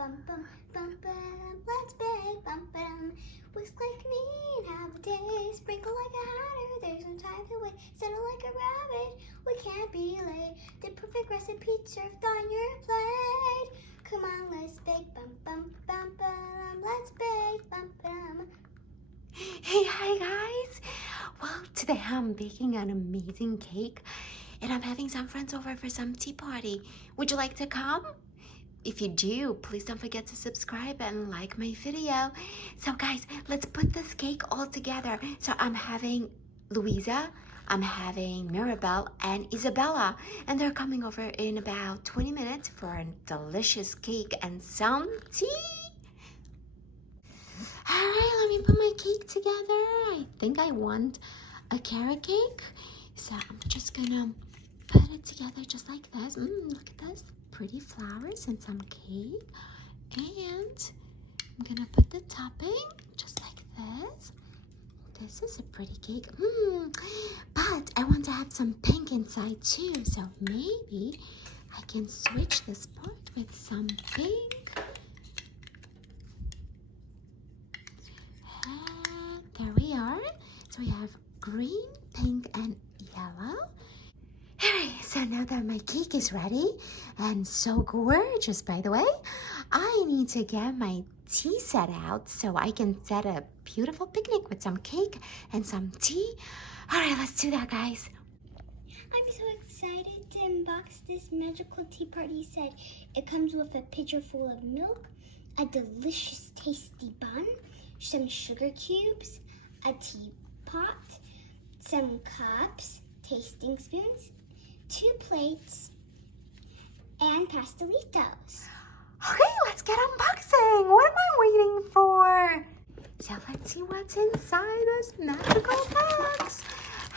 bum bum bum bum. Let's bake bum bum. Whisk like me and have a day. Sprinkle like a hatter. There's no time to wait. Settle like a rabbit. We can't be late. The perfect recipe served on your plate. Come on, let's bake bum bum bum bum. Let's bake bum bum. Hey, hi guys! Well, today I'm baking an amazing cake and I'm having some friends over for some tea party. Would you like to come? If you do, please don't forget to subscribe and like my video. So guys, let's put this cake all together. So I'm having Louisa, I'm having Mirabel and Isabella, and they're coming over in about 20 minutes for a delicious cake and some tea. All right, let me put my cake together. I think I want a carrot cake. So I'm just gonna put it together just like this. Look at this, pretty flowers and some cake. And I'm gonna put the topping just like this. This is a pretty cake. But I want to have some pink inside too. So maybe I can switch this part with some pink. There we are. So we have green, pink, and yellow. Alright, so now that my cake is ready and so gorgeous, by the way, I need to get my tea set out so I can set a beautiful picnic with some cake and some tea. Alright, let's do that, guys. I'm so excited to unbox this magical tea party set. It comes with a pitcher full of milk, a delicious tasty bun, some sugar cubes, a teapot, some cups, tasting spoons, 2 plates, and pastelitos. Okay, let's get unboxing. What am I waiting for? So let's see what's inside this magical box.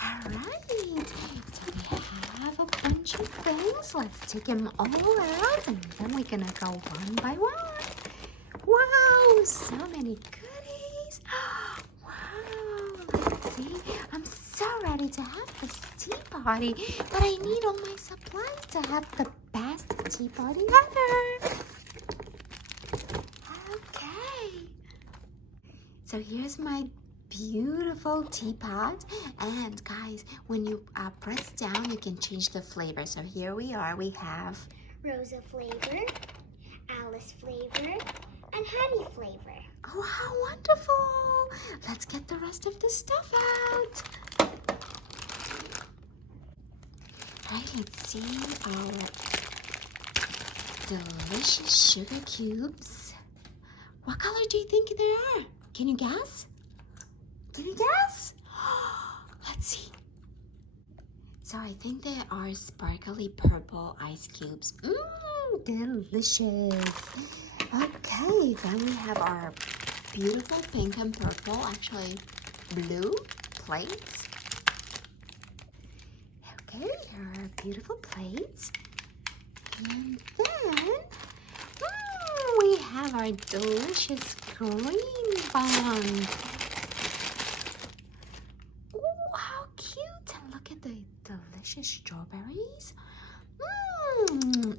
All right, so we have a bunch of things. Let's take them all out and then we're gonna go one by one. Wow, so many goodies. Wow, let's see. I'm so ready to have this tea party, but I need all my supplies to have the best tea party ever. Okay. So here's my beautiful teapot. And guys, when you press down, you can change the flavor. So here we are. We have Rosa flavor, Alice flavor, and honey flavor. Oh, how wonderful! Let's get the rest of the stuff out. Right, let's see our delicious sugar cubes. What color do you think they are? Can you guess? Can you guess? Let's see. So I think they are sparkly purple ice cubes. Delicious. Okay, then we have our beautiful pink and purple, actually blue plates. Okay, here are our beautiful plates. And then we have our delicious green bun. Oh, how cute. And look at the delicious strawberries.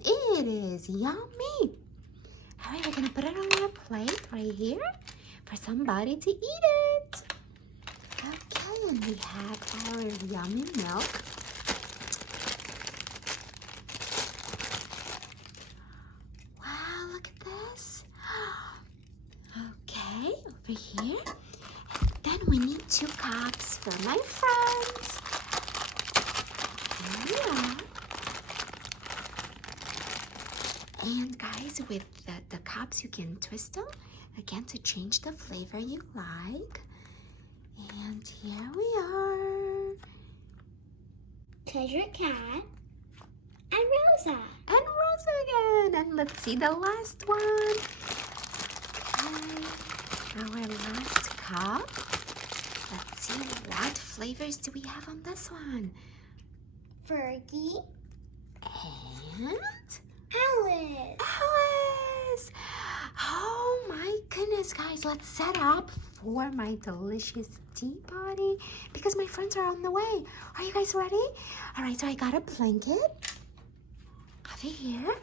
It is yummy. All right, we're gonna put it on our plate right here for somebody to eat it. Okay, and we have our yummy milk. Wow, look at this. Okay, over here. And then we need 2 cups for my friends. There we are. And guys, with the cups, you can twist them again to change the flavor you like. And here we are. Treasure Cat and Rosa. And Rosa again. And let's see the last one. Okay, our last cup. Let's see, what flavors do we have on this one? Fergie And Alice. Alice! Oh my goodness, guys, let's set up for my delicious tea party because my friends are on the way. Are you guys ready? All right, so I got a blanket over here.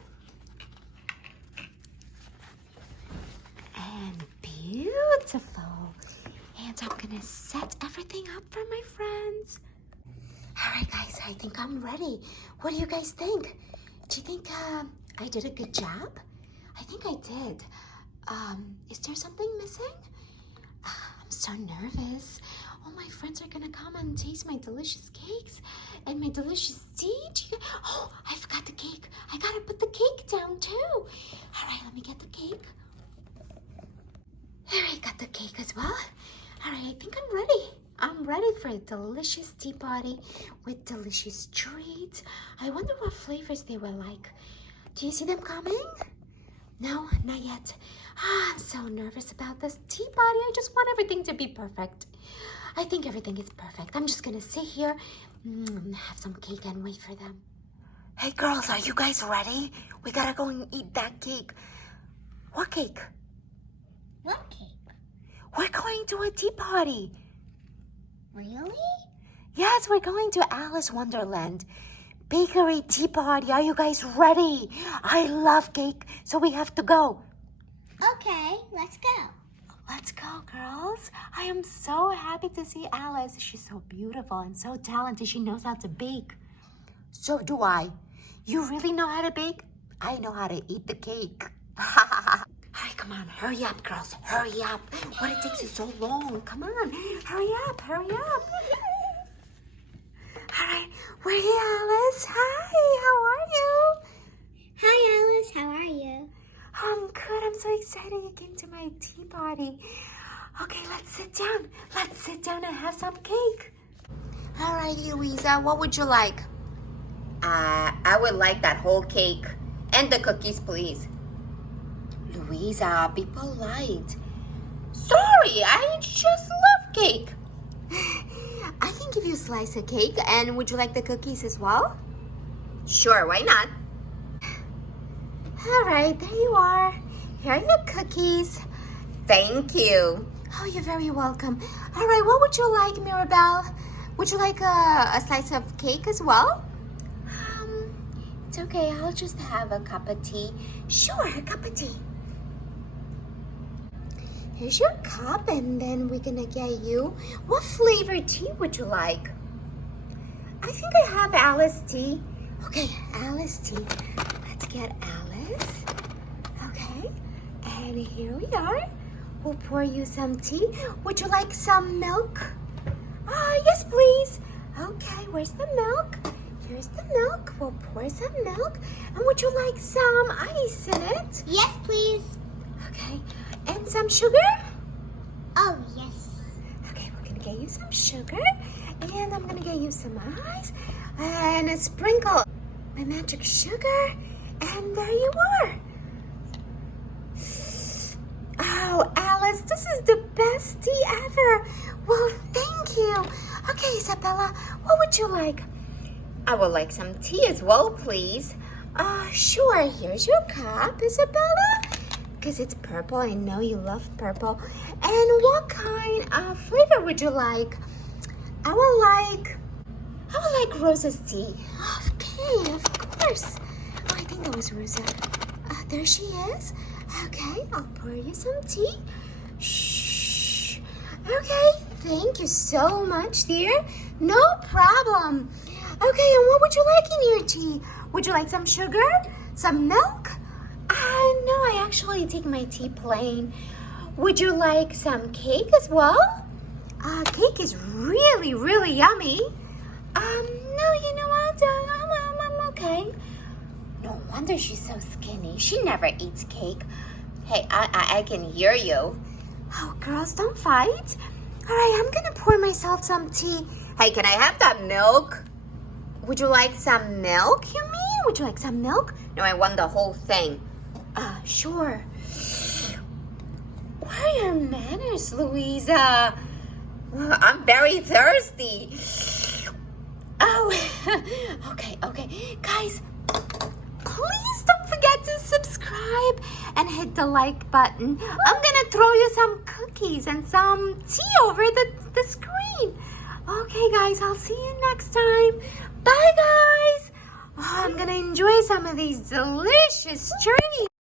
I'm gonna set everything up for my friends. All right, guys, I think I'm ready. What do you guys think? Do you think I did a good job? I think I did. Is there something missing? I'm so nervous. All my friends are gonna come and taste my delicious cakes and my delicious tea. Oh, I forgot the cake. I gotta put the cake down too. All right, let me get the cake. All right, got the cake as well. All right, I think I'm ready. I'm ready for a delicious tea party with delicious treats. I wonder what flavors they will like. Do you see them coming? No, not yet. I'm so nervous about this tea party. I just want everything to be perfect. I think everything is perfect. I'm just gonna sit here, have some cake and wait for them. Hey girls, are you guys ready? We gotta go and eat that cake. What cake? What cake? We're going to a tea party. Really? Yes, we're going to Alice Wonderland. Bakery tea party. Are you guys ready? I love cake, so we have to go. Okay, let's go. Let's go, girls. I am so happy to see Alice. She's so beautiful and so talented. She knows how to bake. So do I. You really know how to bake? I know how to eat the cake. All right, come on. Hurry up, girls. Hurry up. What it takes you so long? Come on. Hurry up. Hurry up. All right. We're here, Alice. Hi. How are you? Hi, Alice. How are you? I'm good. I'm so excited you came to my tea party. Okay, let's sit down. Let's sit down and have some cake. All righty, Louisa. What would you like? I would like that whole cake and the cookies, please. Louisa, be polite. Sorry, I just love cake. I can give you a slice of cake. And would you like the cookies as well? Sure, why not? All right, there you are. Here are your cookies. Thank you. Oh, you're very welcome. All right, what would you like, Mirabel? Would you like a slice of cake as well? It's okay. I'll just have a cup of tea. Sure, a cup of tea. Here's your cup, and then we're gonna get you. What flavor tea would you like? I think I have Alice tea. Okay, Alice tea. Let's get Alice. Okay, and here we are. We'll pour you some tea. Would you like some milk? Yes, please. Okay, where's the milk? Here's the milk. We'll pour some milk. And would you like some ice in it? Yes, please. Okay, and some sugar? Oh, yes. Okay, we're gonna get you some sugar. And I'm gonna get you some ice. And a sprinkle my magic sugar. And there you are. Oh, Alice, this is the best tea ever. Well, thank you. Okay, Isabella, what would you like? I would like some tea as well, please. Sure. Here's your cup, Isabella. Because it's purple. I know you love purple. And what kind of flavor would you like? I would like Rosa's tea. Okay, of course. Oh, I think that was Rosa. There she is. Okay, I'll pour you some tea. Shh. Okay, thank you so much, dear. No problem. Okay, and what would you like in your tea? Would you like some sugar? Some milk? No, I actually take my tea plain. Would you like some cake as well? Cake is really, really yummy. No, you know what? I'm okay. No wonder she's so skinny. She never eats cake. Hey, I can hear you. Oh, girls, don't fight. All right, I'm gonna pour myself some tea. Hey, can I have that milk? Would you like some milk, you mean? Would you like some milk? No, I want the whole thing. Sure. What are your manners, Louisa? I'm very thirsty. Oh, okay. Guys, please don't forget to subscribe and hit the like button. I'm gonna throw you some cookies and some tea over the screen. Okay, guys, I'll see you next time. Bye, guys. Oh, I'm gonna enjoy some of these delicious treats.